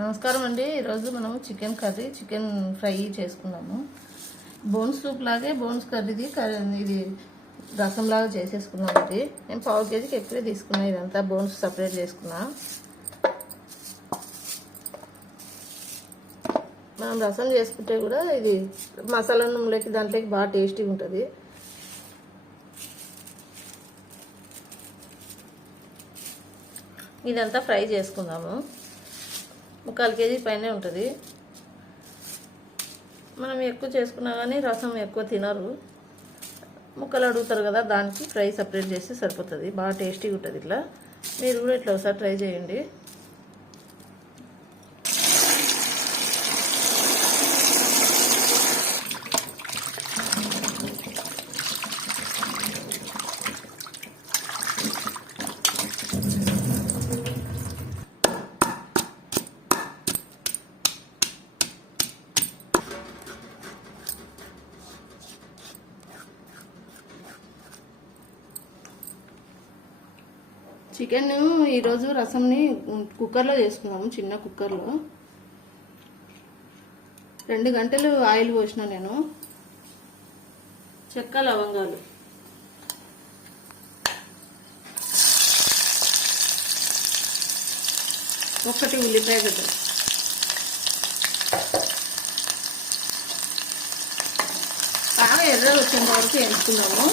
నమస్కారం అండి. ఈరోజు మనము చికెన్ కర్రీ, చికెన్ ఫ్రై చేసుకున్నాము. బోన్స్ సూప్ లాగే బోన్స్ కర్రీది ఇది రసంలాగా చేసేసుకున్నాం. ఇది నేను 1/2 కేజీకి ఎక్కువే తీసుకున్నా. ఇదంతా బోన్స్ సపరేట్ చేసుకున్నా. మనం రసం చేసుకుంటే కూడా ఇది మసాలా నూనెలోకి దాంట్లోకి బాగా టేస్టీగా ఉంటుంది. ఇదంతా ఫ్రై చేసుకుందాము. 1/4 కేజీ పైనే ఉంటుంది. మనం ఎక్కువ చేసుకున్నా కానీ రసం ఎక్కువ తినరు, ముక్కలు అడుగుతారు కదా, దానికి ఫ్రై సపరేట్ చేస్తే సరిపోతుంది. బాగా టేస్టీగా ఉంటుంది. ఇట్లా మీరు కూడా ఇట్లా ఒకసారి ట్రై చేయండి. చికెన్ ఈరోజు రసంని కుక్కర్లో చేసుకున్నాము. చిన్న కుక్కర్లో 2 గంటలు ఆయిల్ పోసిన నేను. చెక్క, లవంగాలు, ఒకటి ఉల్లిపాయ గడ్డ, బాగా ఎర్రగా వచ్చేంత వరకు వేసుకున్నాము.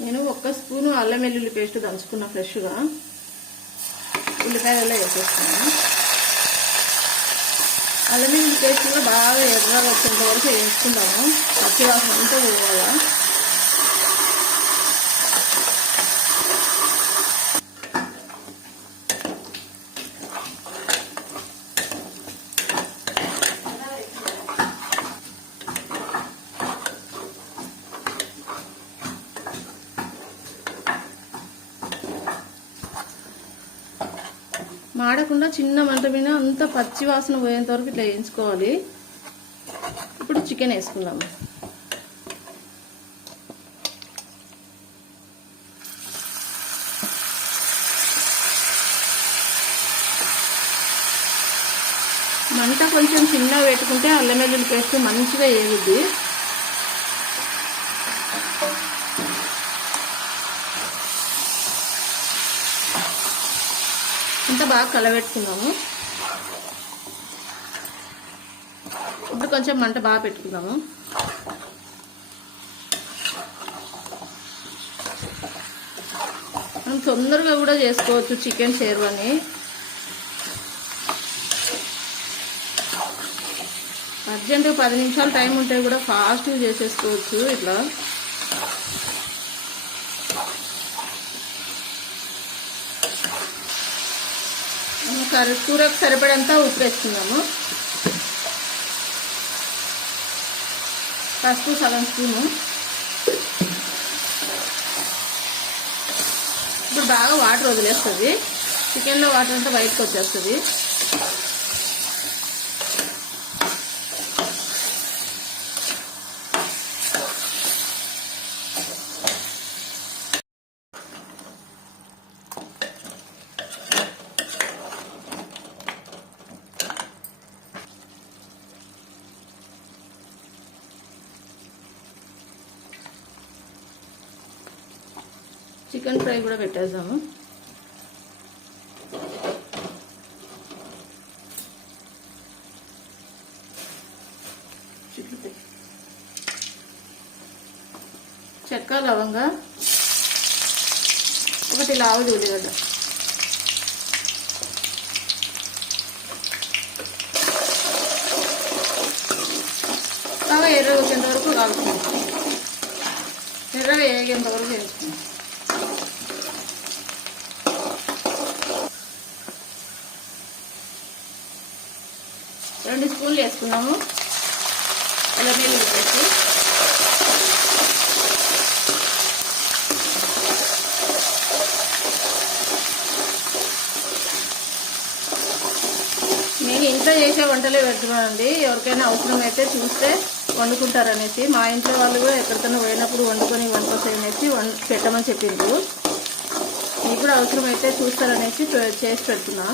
నేను 1 స్పూను అల్లం వెల్లుల్లి పేస్ట్ దంచుకున్నా ఫ్రెష్గా. ఉల్లిపాయలలో వేసేస్తున్నాను. అల్లం వెల్లుల్లి పేస్ట్ కూడా బాగా ఎర్రగా వచ్చేంత వరకు వేసుకుందాము. పచ్చివాసన అంతా పోవాలా. మాడకుండా చిన్న మంట మీద అంత పచ్చి వాసన పోయేంత వరకు ఇట్లా వేయించుకోవాలి. ఇప్పుడు చికెన్ వేసుకుందాము. మంట కొంచెం చిన్నగా పెట్టుకుంటే అల్లం వెల్లుల్లి పేస్ట్ మంచిగా వేగుద్ది. ఇంత బాగా కలబెట్టుకుందాము. ఇప్పుడు కొంచెం మంట బాగా పెట్టుకుందాము. మనం తొందరగా కూడా చేసుకోవచ్చు చికెన్ షేర్వాని. అర్జెంటుగా 10 నిమిషాలు టైం ఉంటే కూడా ఫాస్ట్గా చేసేసుకోవచ్చు. ఇట్లా కూరకు సరిపడంతా ఉప్పు వేసుకుందాము. పసుపు సగం స్పూను. ఇప్పుడు బాగా వాటర్ వదిలేస్తుంది. చికెన్లో వాటర్ అంతా బయటకు వచ్చేస్తుంది. చికెన్ ఫ్రై కూడా పెట్టేద్దాము. చెక్క, లవంగా, 1 లావుది ఉల్లిగడ్డ, బాగా ఎర్రగా వచ్చేంత వరకు కాలుతుంది. ఎర్రగా వేగేంత వరకు వేసుకుంటాం. రెండు స్పూన్లు వేసుకున్నాము అల్లం వెల్లుల్లి పేస్ట్. నేను ఇంట్లో చేసే వంటలే పెడుతున్నానండి. ఎవరికైనా అవసరం అయితే చూస్తే వండుకుంటారనేసి మా ఇంట్లో వాళ్ళు కూడా ఎక్కడికైనా పోయినప్పుడు వండుకొని వండుకొస్తాయి అనేసి పెట్టమని చెప్పిండ్రు. మీకు కూడా అవసరమైతే చూస్తారనేసి చేసి పెడుతున్నా.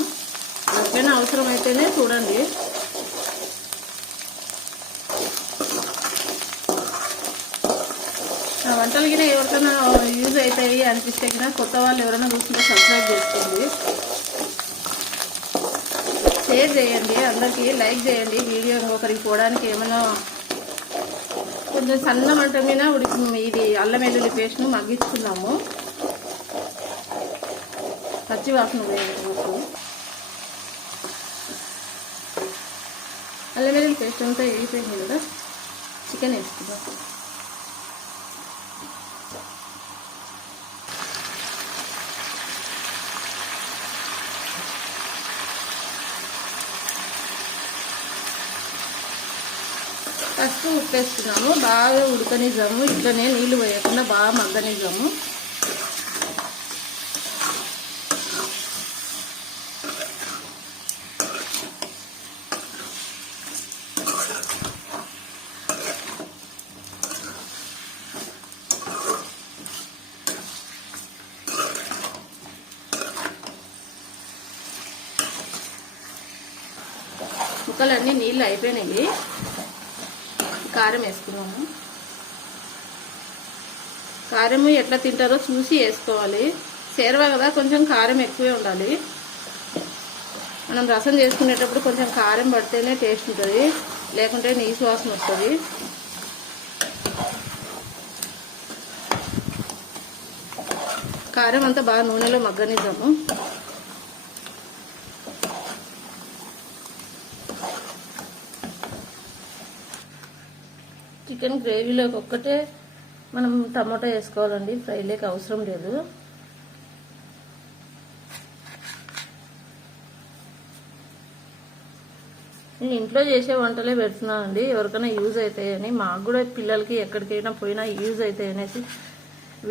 ఎవరికైనా అవసరమైతేనే చూడండి. నా వంటలు కూడా ఎవరికైనా యూజ్ అవుతాయి అనిపిస్తే కూడా కొత్త వాళ్ళు ఎవరైనా చూస్తుంటే సబ్స్క్రైబ్ చేసుకోండి, షేర్ చేయండి, అందరికీ లైక్ చేయండి. వీడియో ఇంకొకరికి పోవడానికి ఏమైనా కొంచెం సన్న మంట మీద ఇది అల్లం వెల్లుల్లి పేస్ట్ను మగ్గించుకున్నాము. పచ్చి వాసన పోయేందుకు అల్లం వెల్లుల్లి పేస్ట్ అంతా వేగిపోయింది కదా, చికెన్ వేసుకుందాం. ఫస్ట్ ఉప్పు వేసుకున్నాము, బాగా ఉడకనిద్దాము. ఇట్లనే నీళ్ళు పోయకుండా బాగా మగ్గనిద్దాము. ముక్కలన్నీ నీళ్ళు అయిపోయినాయి. కారం వేసుకున్నాము. కారము ఎట్లా తింటారో చూసి వేసుకోవాలి. సేర్వా కదా, కొంచెం కారం ఎక్కువే ఉండాలి. మనం రసం చేసుకునేటప్పుడు కొంచెం కారం పడితేనే టేస్ట్ ఉంటుంది, లేకుంటే నీసు వాసన వస్తుంది. కారం అంతా బాగా నూనెలో మగ్గనిద్దాము. చికెన్ గ్రేవీలోకి ఒక్కటే మనం టమాటా వేసుకోవాలండి, ఫ్రైలోకి అవసరం లేదు. నేను ఇంట్లో చేసే వంటలే పెడుతున్నానండి, ఎవరికైనా యూజ్ అవుతాయని. మాకు కూడా పిల్లలకి ఎక్కడికైనా పోయినా యూజ్ అవుతాయి అనేసి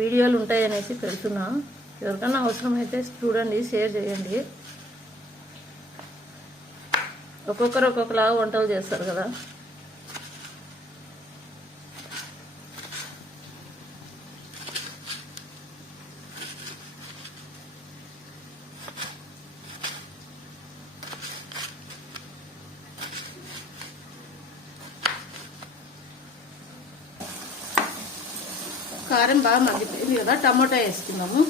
వీడియోలు ఉంటాయనేసి పెడుతున్నా. ఎవరికైనా అవసరమైతే చూడండి, షేర్ చేయండి. ఒక్కొక్కరు ఒక్కొక్కలాగా వంటలు చేస్తారు కదా. కారం బాగా మగ్గిపోయింది కదా, టమోటా వేసుకున్నాము.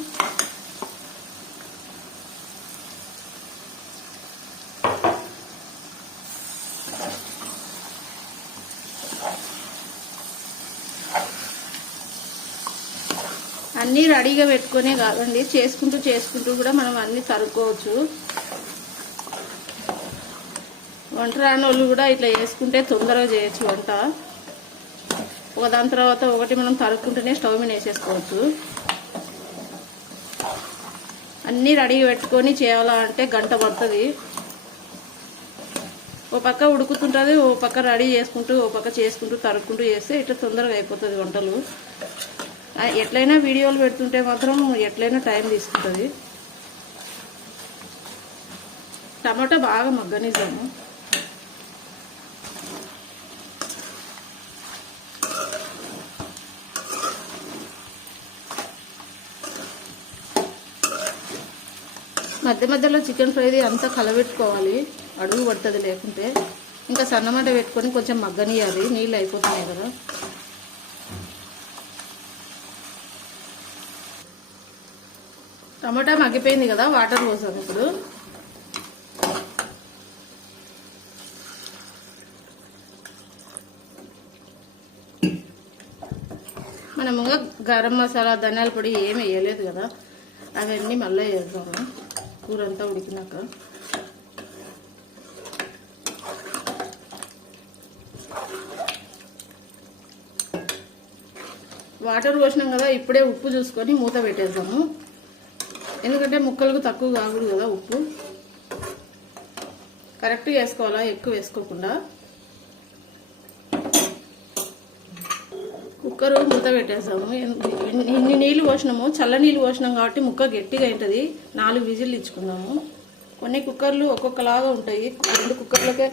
అన్నీ రెడీగా పెట్టుకునే కాదండి, చేసుకుంటూ కూడా మనం అన్నీ తరుక్కోవచ్చు. వంట రాని వాళ్ళు కూడా ఇట్లా చేసుకుంటే తొందరగా చేయొచ్చు వంట. ఒకదాని తర్వాత ఒకటి మనం తరుక్కుంటూనే స్టవ్ మీద వేసేసుకోవచ్చు. అన్నీ రెడీగా పెట్టుకొని చేయాలంటే గంట పడుతుంది. ఓ పక్క ఉడుకుతుంటుంది, ఓ పక్క రెడీ చేసుకుంటూ ఓ పక్క చేసుకుంటూ తరుక్కుంటూ చేస్తే ఇట్లా తొందరగా అయిపోతుంది వంటలు. ఎట్లయినా వీడియోలు పెడుతుంటే మాత్రం ఎట్లయినా టైం తీసుకుంటుంది. టమాటా బాగా మగ్గనిద్దాము. మధ్య మధ్యలో చికెన్ ఫ్రైది అంతా కలబెట్టుకోవాలి, అడుగు పడుతుంది లేకుంటే. ఇంకా సన్నమంట పెట్టుకొని కొంచెం మగ్గనియాలి, నీళ్ళు అయిపోతున్నాయి కదా. టమాటా మగ్గిపోయింది కదా, వాటర్ పోసాను ఇప్పుడు. మనము గరం మసాలా ధనియాల పొడి ఏమి వేయలేదు కదా, అవన్నీ మళ్ళీ వేద్దాము కూర అంతా ఉడికినాక. వాటర్ పోసినాం కదా, ఇప్పుడే ఉప్పు చూసుకొని మూత పెట్టేద్దాము. ఎందుకంటే ముక్కలకు తక్కువ కాకూడదు కదా, ఉప్పు కరెక్ట్గా వేసుకోవాలా, ఎక్కువ వేసుకోకుండా. కుక్కరు మూత పెట్టేసాము. ఇన్ని నీళ్ళు పోసినాము, చల్ల నీళ్ళు పోసినాం కాబట్టి ముక్క గట్టిగా ఉంటుంది. 4 విజిల్లు ఇచ్చుకున్నాము. కొన్ని కుక్కర్లు ఒక్కొక్కలాగా ఉంటాయి, 2 కుక్కర్లకే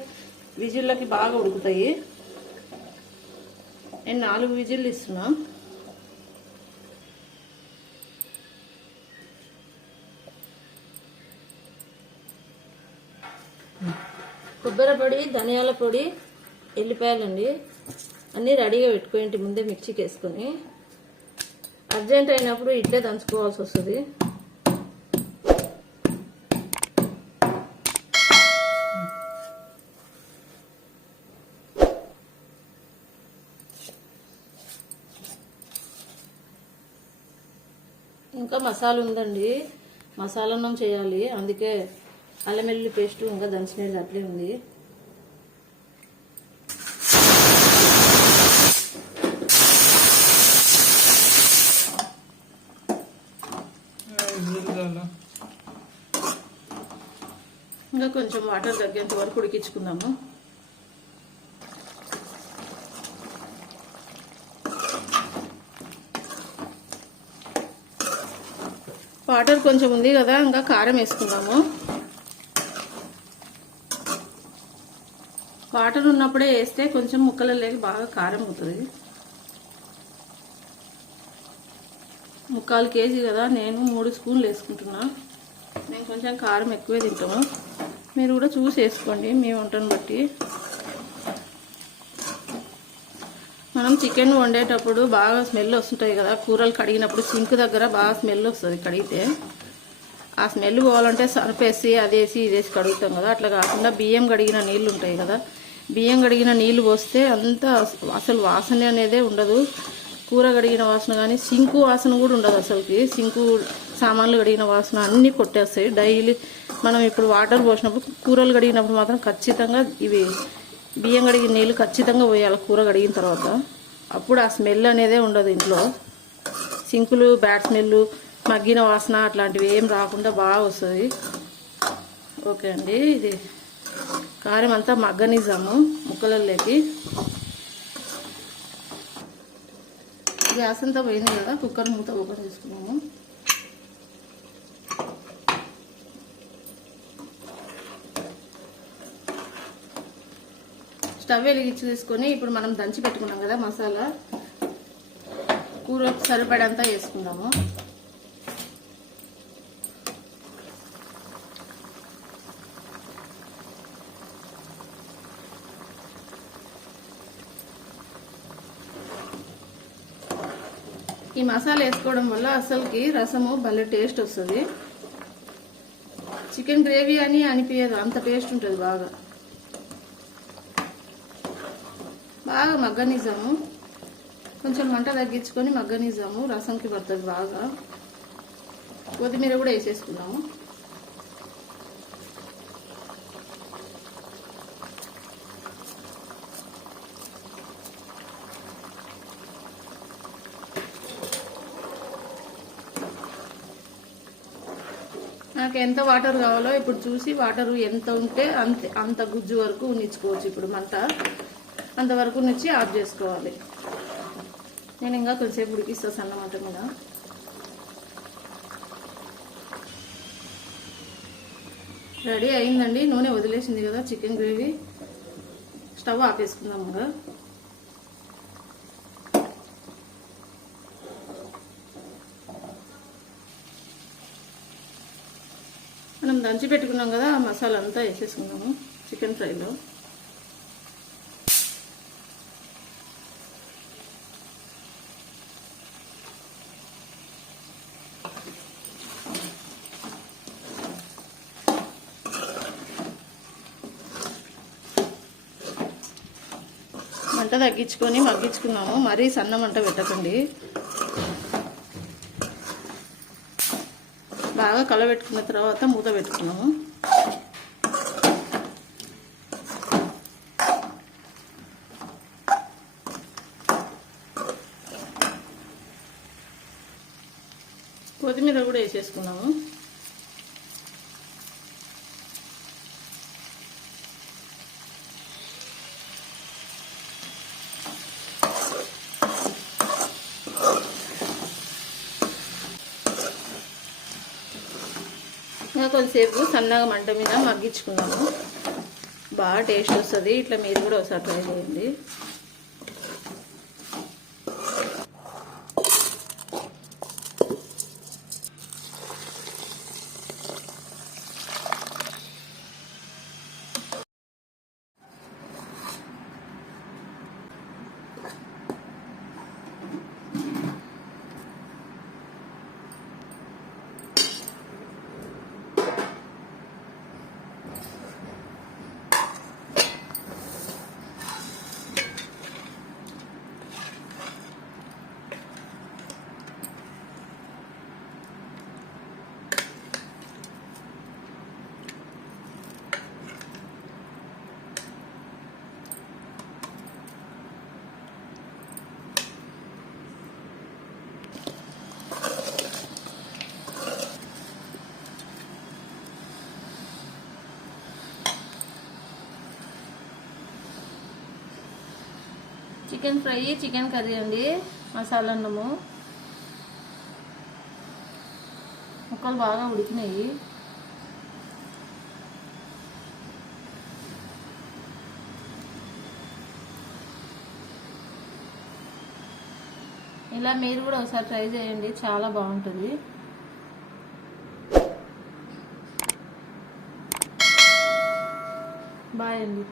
విజిల్లకి బాగా ఉడుకుతాయి. నేను 4 విజిల్ ఇస్తున్నా. కొబ్బరి పొడి, ధనియాల పొడి, ఎల్లిపాయలండి అన్నీ రెడీగా పెట్టుకోండి ముందే మిక్సీకి వేసుకొని. అర్జెంట్ అయినప్పుడు ఇట్లే దంచుకోవాల్సి వస్తుంది. ఇంకా మసాలా ఉందండి, మసాలా అన్నం చేయాలి, అందుకే అల్లం వెల్లుల్లి పేస్ట్ ఇంకా దంచినది అట్లే ఉంది. ఇంకా కొంచెం వాటర్ తగ్గేంత వరకు ఉడికించుకుందాము. వాటర్ కొంచెం ఉంది కదా, ఇంకా కారం వేసుకుందాము. వాటర్ ఉన్నప్పుడే వేస్తే కొంచెం ముక్కలలోకి బాగా కారం అవుతుంది. 3/4 కేజీ కదా, నేను 3 స్పూన్లు వేసుకుంటున్నా. నేను కొంచెం కారం ఎక్కువే తింటాము, మీరు కూడా చూసి వేసుకోండి మీ వంటను బట్టి. మనం చికెన్ వండేటప్పుడు బాగా స్మెల్ వస్తుంటాయి కదా, కూరలు కడిగినప్పుడు సింక్ దగ్గర బాగా స్మెల్ వస్తుంది కడిగితే. ఆ స్మెల్ పోవాలంటే సర్ఫేసి అదేసి ఇదేసి కడుగుతాం కదా, అట్లా కాకుండా బియ్యం కడిగిన నీళ్ళు ఉంటాయి కదా, బియ్యం కడిగిన నీళ్ళు పోస్తే అంతా అసలు వాసన అనేదే ఉండదు. కూర కడిగిన వాసన కానీ సింకు వాసన కూడా ఉండదు అసలుకి. సింకు సామాన్లు కడిగిన వాసన అన్నీ కొట్టేస్తాయి. డైలీ మనం ఇప్పుడు వాటర్ పోసినప్పుడు కూరలు కడిగినప్పుడు మాత్రం ఖచ్చితంగా ఇవి బియ్యం కడిగిన నీళ్ళు ఖచ్చితంగా పోయాలి కూర కడిగిన తర్వాత. అప్పుడు ఆ స్మెల్ అనేదే ఉండదు ఇంట్లో. సింకులు బ్యాడ్ స్మెల్, మగ్గిన వాసన అట్లాంటివి ఏం రాకుండా బాగా వస్తుంది. ఓకే అండి, ఇది కారం అంతా మగ్గనిద్దాము ముక్కలలోకి. గ్యాస్ అంతా పోయింది కదా, కుక్కర్ మూత ఓపెన్ చేసుకున్నాము. స్టవ్ వెలిగించి తీసుకొని ఇప్పుడు మనం దంచి పెట్టుకున్నాం కదా మసాలా, కూర సరిపడంతా వేసుకుందాము. ఈ మసాలా వేసుకోవడం వల్ల అసలుకి రసము భలే టేస్ట్ వస్తుంది. చికెన్ గ్రేవీ అని అనిపించదు, అంత టేస్ట్ ఉంటుంది. బాగా మగ్గనిద్దాము. కొంచెం మంట తగ్గించుకొని మగ్గనిద్దాము, రసంకి పడుతుంది బాగా. కొత్తిమీర కూడా వేసేసుకున్నాము. నాకు ఎంత వాటర్ కావాలో ఇప్పుడు చూసి, వాటర్ ఎంత ఉంటే అంత గుజ్జు వరకు ఉంచుకోవచ్చు. ఇప్పుడు మంట అంతవరకు నుంచి ఆఫ్ చేసుకోవాలి. నేను ఇంకా కొంచెంసేపు ఉడికిస్తాను సన్నమాట మీద. రెడీ అయిందండి, నూనె వదిలేసింది కదా చికెన్ గ్రేవీ. స్టవ్ ఆపేసుకుందాం. ఇంకా మనం దంచి పెట్టుకున్నాం కదా, ఆ మసాలా అంతా వేసేసుకున్నాము చికెన్ ఫ్రైలో. మంట తగ్గించుకొని మగ్గించుకున్నాము, మరీ సన్న మంట పెట్టకండి. బాగా కలబెట్టుకున్న తర్వాత మూత పెట్టుకున్నాము. కొత్తిమీర కూడా వేసేసుకున్నాము. ఇంకా కొంతసేపు సన్నగా మంట మీద మగ్గించుకున్నాము. బాగా టేస్ట్ వస్తుంది. ఇట్లా మీరు కూడా ఒకసారి ట్రై చేయండి. చికెన్ ఫ్రై చికెన్ కర్రీ అండి, మసాలా అన్నము. ముక్కలు బాగా ఉడికినాయి. ఇలా మీరు కూడా ఒకసారి ట్రై చేయండి, చాలా బాగుంటుంది. బాయ్ అండి.